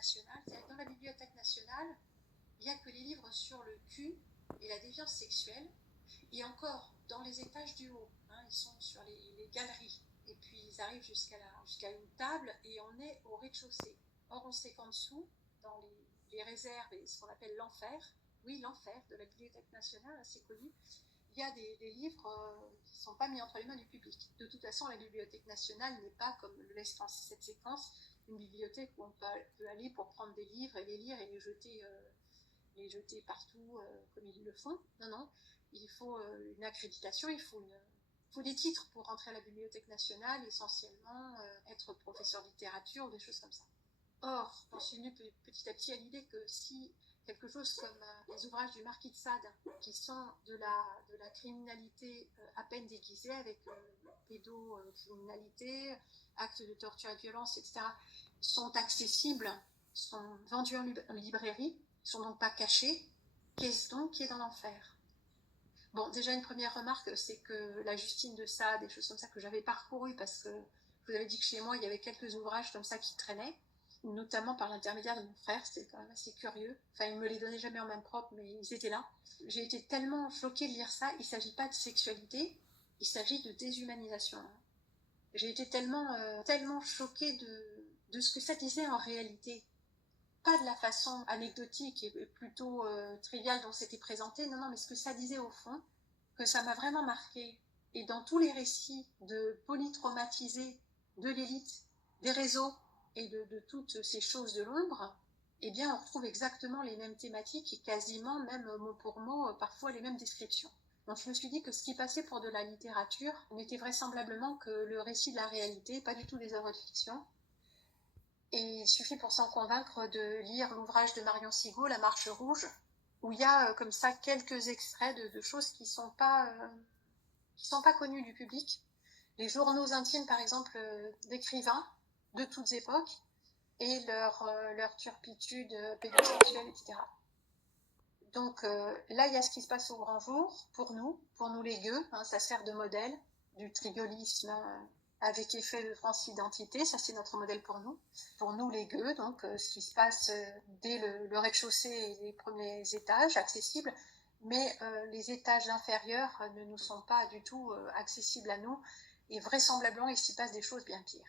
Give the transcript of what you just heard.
nationale. C'est-à-dire que dans la Bibliothèque nationale, il n'y a que les livres sur le cul et la déviance sexuelle. Et encore, dans les étages du haut, ils sont sur les galeries. Et puis ils arrivent jusqu'à une table et on est au rez-de-chaussée. Or, on sait qu'en dessous, dans les réserves et ce qu'on appelle l'enfer, oui, l'enfer de la Bibliothèque nationale, assez connu, il y a des livres qui ne sont pas mis entre les mains du public. De toute façon, la Bibliothèque nationale n'est pas, comme le laisse penser cette séquence, une bibliothèque où on peut aller pour prendre des livres et les lire et les jeter partout comme ils le font. Non, non, il faut une accréditation, il faut des titres pour rentrer à la Bibliothèque nationale, essentiellement être professeur de littérature ou des choses comme ça. Or, j'en suis venue petit à petit à l'idée que si quelque chose comme les ouvrages du Marquis de Sade, qui sont de la criminalité à peine déguisée, avec pédocriminalité, actes de torture et de violence, etc., sont accessibles, sont vendus en librairie, ne sont donc pas cachés, qu'est-ce donc qui est dans l'enfer ? Bon, déjà une première remarque, c'est que la Justine de Sade, des choses comme ça que j'avais parcourues, parce que je vous avais dit que chez moi, il y avait quelques ouvrages comme ça qui traînaient, notamment par l'intermédiaire de mon frère, c'était quand même assez curieux. Enfin, il ne me les donnait jamais en main propre, mais ils étaient là. J'ai été tellement choquée de lire ça, il ne s'agit pas de sexualité, il s'agit de déshumanisation. J'ai été tellement choquée de ce que ça disait en réalité. Pas de la façon anecdotique et plutôt triviale dont c'était présenté, non, mais ce que ça disait au fond, que ça m'a vraiment marqué. Et dans tous les récits de polytraumatisés de l'élite, des réseaux et de toutes ces choses de l'ombre, eh bien, on retrouve exactement les mêmes thématiques et quasiment, même mot pour mot, parfois les mêmes descriptions. Donc je me suis dit que ce qui passait pour de la littérature n'était vraisemblablement que le récit de la réalité, pas du tout des œuvres de fiction. Et il suffit pour s'en convaincre de lire l'ouvrage de Marion Sigaud, La Marche rouge, où il y a comme ça quelques extraits de choses qui sont pas connues du public. Les journaux intimes, par exemple, d'écrivains de toutes époques et leur turpitude pédosexuelle, etc. Donc là, il y a ce qui se passe au grand jour, pour nous les gueux, ça sert de modèle du triolisme avec effet de transidentité, ça c'est notre modèle pour nous les gueux, donc ce qui se passe dès le rez-de-chaussée et les premiers étages accessibles, mais les étages inférieurs ne nous sont pas du tout accessibles à nous, et vraisemblablement il s'y passe des choses bien pires.